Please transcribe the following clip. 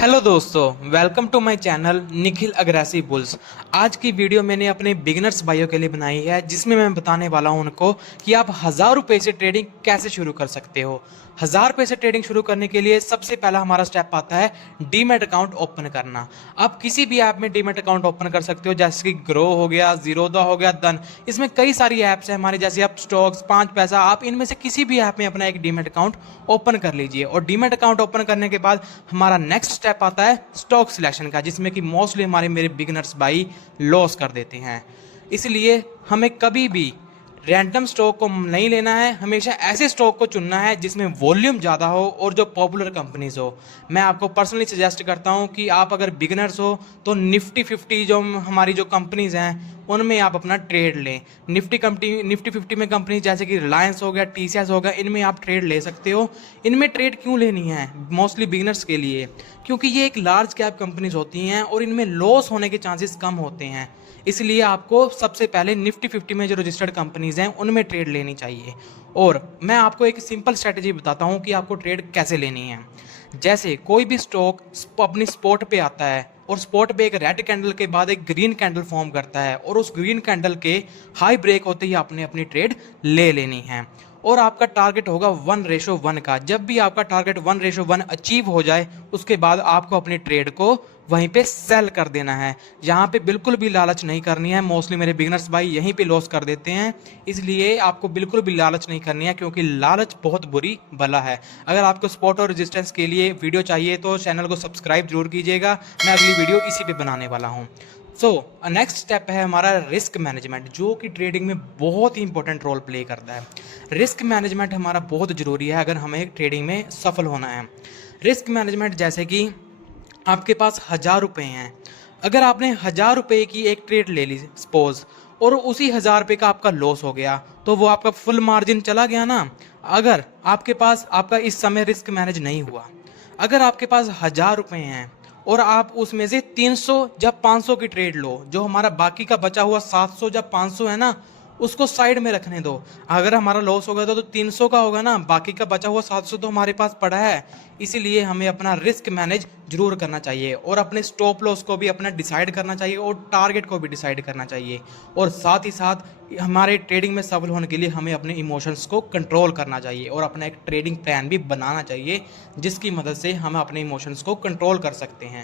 Hello दोस्तों, welcome to my channel Nikhil aggressive bulls. आज की वीडियो मैंने अपने बिगिनर्स भाइयों के लिए बनाई है, जिसमें मैं बताने वाला हूं उनको कि आप 1000 रुपये से ट्रेडिंग कैसे शुरू कर सकते हो। 1000 रुपये से ट्रेडिंग शुरू करने के लिए सबसे पहला हमारा स्टेप आता है डीमैट अकाउंट ओपन करना। आप किसी भी ऐप में डीमैट अकाउंट ओपन कर सकते हो, जैसे कि ग्रो हो गया, जीरोधा हो गया, धन। इसमें कई सारी ऐप्स हैं हमारे, जैसे आप स्टॉक्स, 5 पैसा, आप इनमें से किसी भी ऐप में अपना एक डीमैट अकाउंट ओपन कर लीजिए। और डीमैट अकाउंट ओपन करने के बाद हमारा नेक्स्ट स्टेप आता है स्टॉक सिलेक्शन का, जिसमें कि मोस्टली हमारे मेरे बिगिनर्स भाई लॉस कर देते हैं। इसलिए हमें कभी भी रैंडम स्टॉक को नहीं लेना है, हमेशा ऐसे स्टॉक को चुनना है जिसमें वॉल्यूम ज़्यादा हो और जो पॉपुलर कंपनीज हो। मैं आपको पर्सनली सजेस्ट करता हूं कि आप अगर बिगिनर्स हो तो निफ्टी 50 जो हमारी जो कंपनीज हैं उनमें आप अपना ट्रेड लें। निफ्टी 50 में कंपनी जैसे कि रिलायंस हो गया, टीसीएस हो गया, इनमें आप ट्रेड ले सकते हो। इनमें ट्रेड क्यों लेनी है मोस्टली बिगिनर्स के लिए? क्योंकि ये एक लार्ज कैप कंपनीज होती हैं और इनमें लॉस होने के चांसेस कम होते हैं। इसलिए आपको सबसे पहले निफ्टी 50 में जो रजिस्टर्ड कंपनीज हैं उनमें ट्रेड लेनी चाहिए। और मैं आपको एक सिंपल स्ट्रेटजी बताता हूँ कि आपको ट्रेड कैसे लेनी है। जैसे कोई भी स्टॉक अपनी स्पॉट पे आता है और स्पॉट पे एक रेड कैंडल के बाद एक ग्रीन कैंडल फॉर्म करता है, और उस ग्रीन कैंडल के हाई ब्रेक होते ही आपने अपनी ट्रेड ले लेनी है। और आपका टारगेट होगा 1:1 का। जब भी आपका टारगेट 1:1 अचीव हो जाए, उसके बाद आपको अपनी ट्रेड को वहीं पे सेल कर देना है। यहाँ पे बिल्कुल भी लालच नहीं करनी है। मोस्टली मेरे बिगनर्स भाई यहीं पे लॉस कर देते हैं, इसलिए आपको बिल्कुल भी लालच नहीं करनी है, क्योंकि लालच बहुत बुरी बला है। अगर आपको सपोर्ट और रेजिस्टेंस के लिए वीडियो चाहिए तो चैनल को सब्सक्राइब जरूर कीजिएगा। मैं अगली वीडियो इसी पे बनाने वाला हूँ। नेक्स्ट स्टेप है हमारा रिस्क मैनेजमेंट, जो कि ट्रेडिंग में बहुत ही इंपॉर्टेंट रोल प्ले करता है। रिस्क मैनेजमेंट हमारा बहुत ज़रूरी है अगर हमें ट्रेडिंग में सफल होना है। रिस्क मैनेजमेंट जैसे कि आपके पास 1000 रुपये हैं, अगर आपने 1000 रुपये की एक ट्रेड ले ली सपोज, और उसी 1000 रुपये का आपका लॉस हो गया, तो वो आपका फुल मार्जिन चला गया ना। अगर आपके पास आपका इस समय रिस्क मैनेज नहीं हुआ, अगर आपके पास 1000 रुपये हैं और आप उसमें से 300 या 500 की ट्रेड लो, जो हमारा बाकी का बचा हुआ 700 या 500 है ना, उसको साइड में रखने दो। अगर हमारा लॉस हो गया तो 300 का होगा ना, बाकी का बचा हुआ 700 तो हमारे पास पड़ा है। इसीलिए हमें अपना रिस्क मैनेज जरूर करना चाहिए, और अपने स्टॉप लॉस को भी अपना डिसाइड करना चाहिए, और टारगेट को भी डिसाइड करना चाहिए। और साथ ही साथ हमारे ट्रेडिंग में सफल होने के लिए हमें अपने इमोशंस को कंट्रोल करना चाहिए, और अपना एक ट्रेडिंग प्लान भी बनाना चाहिए, जिसकी मदद से हम अपने इमोशंस को कंट्रोल कर सकते हैं।